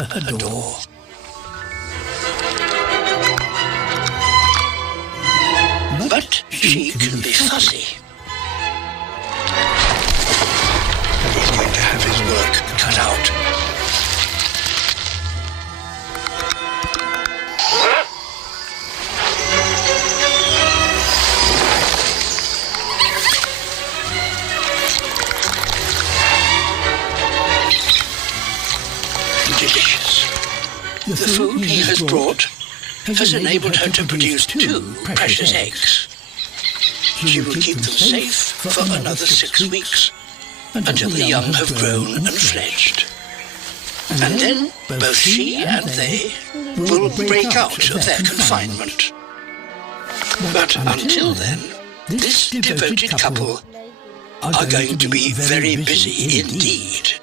her door. But she can be fussy. He's going to have his work cut out. Delicious. The food he has brought has enabled her to produce 2 precious eggs. She will keep them safe for another 6 weeks, until the young have grown and fledged. And then both she and they will break out of their confinement. But until then, this devoted couple are going to be very busy indeed.